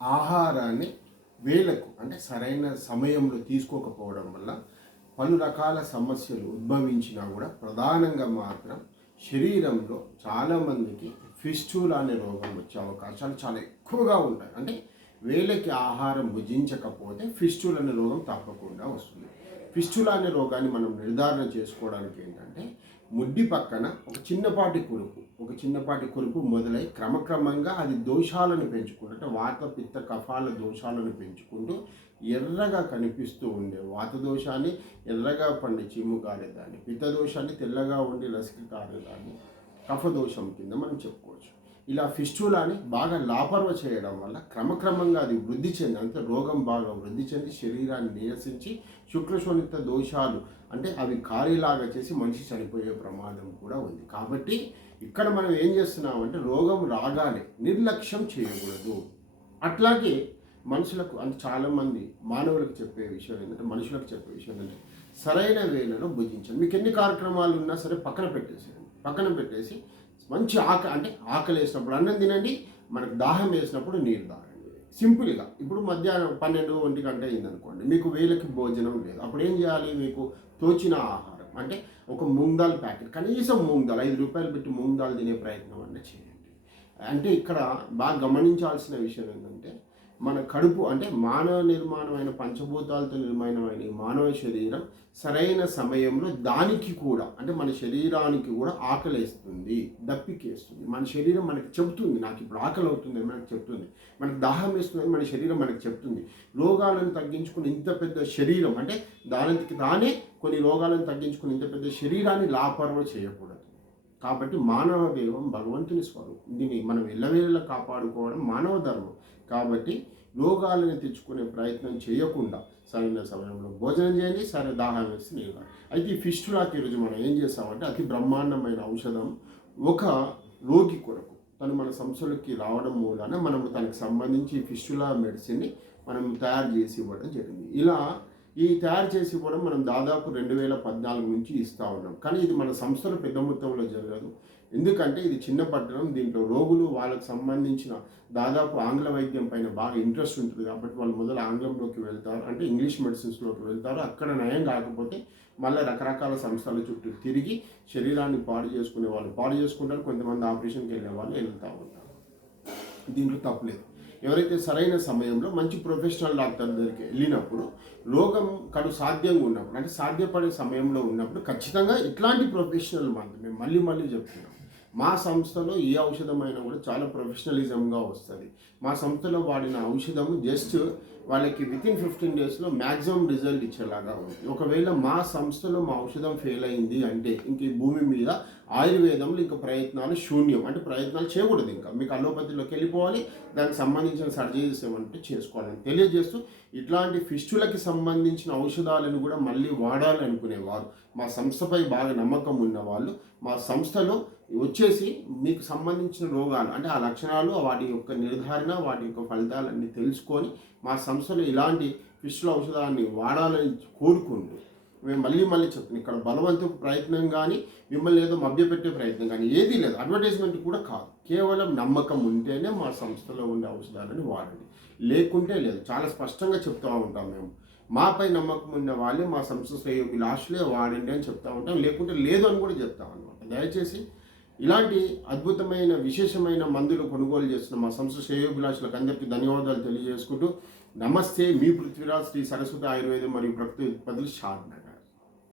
ఆహారాన్ని వేళకు అంటే సరైన సమయంలో తీసుకోకపోవడం వల్ల పలు రకాల సమస్యలు ఉద్భవించినా కూడా ప్రధానంగా మాత్రం శరీరంలో చాలామందికి ఫిస్టులా అనే రోగం వచ్చే అవకాశాలు చాలా ఎక్కువగా ఉంటాయి. అంటే వేళకి ఆహారం భుజించకపోతే ఫిస్టులా అనే రోగం తప్పకుండా వస్తుంది. ఫిస్టులా అనే రోగాన్ని మనం నిర్ధారణ చేసుకోవడానికి ఏంటంటే ముడ్డి పక్కన ఒక చిన్నపాటి కురుపు మొదలై క్రమక్రమంగా అది దోషాలను పెంచుకుంటూ అంటే వాత పిత్త కఫాల దోషాలను పెంచుకుంటూ ఎర్రగా కనిపిస్తూ ఉండే వాత దోషాన్ని ఎర్రగా పండి చిమ్ము కారేదాన్ని, పిత్త దోషాన్ని తెల్లగా ఉండి రసిక కారేదాన్ని కఫ దోషం కింద మనం చెప్పుకోవచ్చు. ఇలా ఫిస్టులాని బాగా లాపర్వ చేయడం వల్ల క్రమక్రమంగా అది వృద్ధి చెంది అంటే రోగం బాగా వృద్ధి చెంది శరీరాన్ని నీరసించి శుక్రశోణిత దోషాలు అంటే అవి కారీలాగా చేసి మనిషి చనిపోయే ప్రమాదం కూడా ఉంది. కాబట్టి ఇక్కడ మనం ఏం చేస్తున్నామంటే రోగం రాగానే నిర్లక్ష్యం చేయకూడదు. అట్లాగే మనుషులకు అంటే చాలామంది మానవులకు చెప్పే విషయం ఏంటంటే మనుషులకు చెప్పే విషయం ఏంటంటే సరైన వేళలో భుజించండి. మీకు ఎన్ని కార్యక్రమాలు ఉన్నా సరే పక్కన పెట్టేసి మంచి ఆకలి వేసినప్పుడు అన్నం తినండి, మనకు దాహం వేసినప్పుడు నీరు తాగండి. సింపుల్గా ఇప్పుడు మధ్యాహ్నం 12-1 గంట అయిందనుకోండి, మీకు వేళకి భోజనం లేదు, అప్పుడు ఏం చేయాలి? మీకు తోచిన ఆహారం అంటే ఒక మూంగ్ దాల్ ప్యాకెట్, కనీసం మూంగ్ దాల్ 5 రూపాయలు పెట్టి మూంగ్ దాల్ తినే ప్రయత్నం అంటే చేయండి. అంటే ఇక్కడ బాగా గమనించాల్సిన విషయం ఏంటంటే మన కడుపు అంటే మానవ నిర్మాణమైన పంచభూతాలతో నిర్మాణమైన ఈ మానవ శరీరం సరైన సమయంలో దానికి కూడా అంటే మన శరీరానికి కూడా ఆకలేస్తుంది, దప్పికేస్తుంది. మన శరీరం మనకి చెబుతుంది నాకు ఇప్పుడు ఆకలి అవుతుంది మనకు చెప్తుంది, మనకు దాహం వేస్తుంది మన శరీరం మనకు చెప్తుంది. రోగాలను తగ్గించుకుని ఇంత పెద్ద శరీరం అంటే దానికి తానే కొన్ని రోగాలను తగ్గించుకుని ఇంత పెద్ద శరీరాన్ని లాపర్వ చేయకూడదు. కాబట్టి మానవ దేవం భగవంతుని స్వరూపం, దీన్ని మనం ఎల్లవేళలా కాపాడుకోవడం మానవ ధర్మం. కాబట్టి రోగాలను తెచ్చుకునే ప్రయత్నం చేయకుండా సరైన సమయంలో భోజనం చేయండి, సరే దాహం వేసి నీరు. అయితే ఈ ఫిస్టులాకి ఈరోజు మనం ఏం చేస్తామంటే అతి బ్రహ్మాండమైన ఔషధం ఒక రోగి కొరకు తను మన సంస్థలకి రావడం మూలాన మనం తనకు సంబంధించి ఫిస్టులా మెడిసిన్ని మనం తయారు చేసి ఇవ్వడం జరిగింది. ఇలా తయారు చేసి ఇవ్వడం మనం దాదాపు 2014 నుంచి ఇస్తూ ఉన్నాం. కానీ ఇది మన సంస్థలో పెద్ద మొత్తంలో జరగదు. ఎందుకంటే ఇది చిన్న పట్టణం, దీంట్లో రోగులు వాళ్ళకు సంబంధించిన దాదాపు ఆంగ్ల వైద్యం పైన బాగా ఇంట్రెస్ట్ ఉంటుంది. కాబట్టి వాళ్ళు మొదలు ఆంగ్లంలోకి వెళ్తారు, అంటే ఇంగ్లీష్ మెడిసిన్స్లోకి వెళ్తారు. అక్కడ నయం కాకపోతే మళ్ళీ రకరకాల సంస్థల చుట్టూ తిరిగి శరీరాన్ని పాడు చేసుకునే వాళ్ళు పాడు చేసుకుంటారు, కొంతమంది ఆపరేషన్కి వెళ్ళే వాళ్ళు వెళ్తూ ఉంటారు. దీంట్లో తప్పలేదు. ఎవరైతే సరైన సమయంలో మంచి ప్రొఫెషనల్ డాక్టర్ దగ్గరికి వెళ్ళినప్పుడు రోగం సాధ్యంగా ఉన్నప్పుడు అంటే సాధ్యపడే సమయంలో ఉన్నప్పుడు ఖచ్చితంగా ఇట్లాంటి ప్రొఫెషనల్ మేము మళ్ళీ చెప్తున్నాం. మా సంస్థలో ఏ ఔషధమైనా కూడా చాలా ప్రొఫెషనలిజంగా వస్తుంది. మా సంస్థలో వాడిన ఔషధము జస్ట్ వాళ్ళకి వితిన్ 15 డేస్లో మ్యాక్సిమం రిజల్ట్ ఇచ్చేలాగా ఉంది. ఒకవేళ మా సంస్థలో మా ఔషధం ఫెయిల్ అయింది అంటే ఇంక ఈ భూమి మీద ఆయుర్వేదంలో ఇంకా ప్రయత్నాలు శూన్యం, అంటే ప్రయత్నాలు చేయకూడదు. ఇంకా మీకు అలోపతిలోకి వెళ్ళిపోవాలి, దానికి సంబంధించిన సర్జరీస్ ఏమంటే చేసుకోవాలని తెలియజేస్తూ ఇట్లాంటి ఫిస్టులకి సంబంధించిన ఔషధాలను కూడా మళ్ళీ వాడాలి అనుకునేవారు, మా సంస్థపై బాగా నమ్మకం ఉన్నవాళ్ళు మా సంస్థలో వచ్చేసి మీకు సంబంధించిన రోగాలు అంటే ఆ లక్షణాలు వాటి యొక్క నిర్ధారణ వాటి యొక్క ఫలితాలన్నీ తెలుసుకొని మా సంస్థలో ఇలాంటి ఫిస్టుల ఔషధాన్ని వాడాలని కోరుకుంటూ మేము మళ్ళీ చెప్తున్నాం. ఇక్కడ బలవంతపు ప్రయత్నం కానీ మిమ్మల్ని ఏదో మభ్యపెట్టే ప్రయత్నం కానీ ఏదీ లేదు, అడ్వర్టైజ్మెంట్ కూడా కాదు. కేవలం నమ్మకం ఉంటేనే మా సంస్థలో ఉండే ఔషధాలని వాడండి, లేకుంటే లేదు. చాలా స్పష్టంగా చెప్తూ ఉంటాం మేము. మాపై నమ్మకం ఉన్న వాళ్ళే మా సంస్థ శ్రేయోభిలాషులే వాడండి అని చెప్తూ ఉంటాం, లేకుంటే లేదు అని కూడా చెప్తాం అనమాట. దయచేసి ఇలాంటి అద్భుతమైన విశేషమైన మందులు కొనుగోలు చేస్తున్న మా సంస్థ శ్రేయోభిలాషులకు అందరికీ ధన్యవాదాలు తెలియజేసుకుంటూ నమస్తే, మీ పృథ్వీరాజ్, శ్రీ సరస్వతి ఆయుర్వేదం మరియు ప్రకృతి ఉత్పత్తులు షాద్నగర్.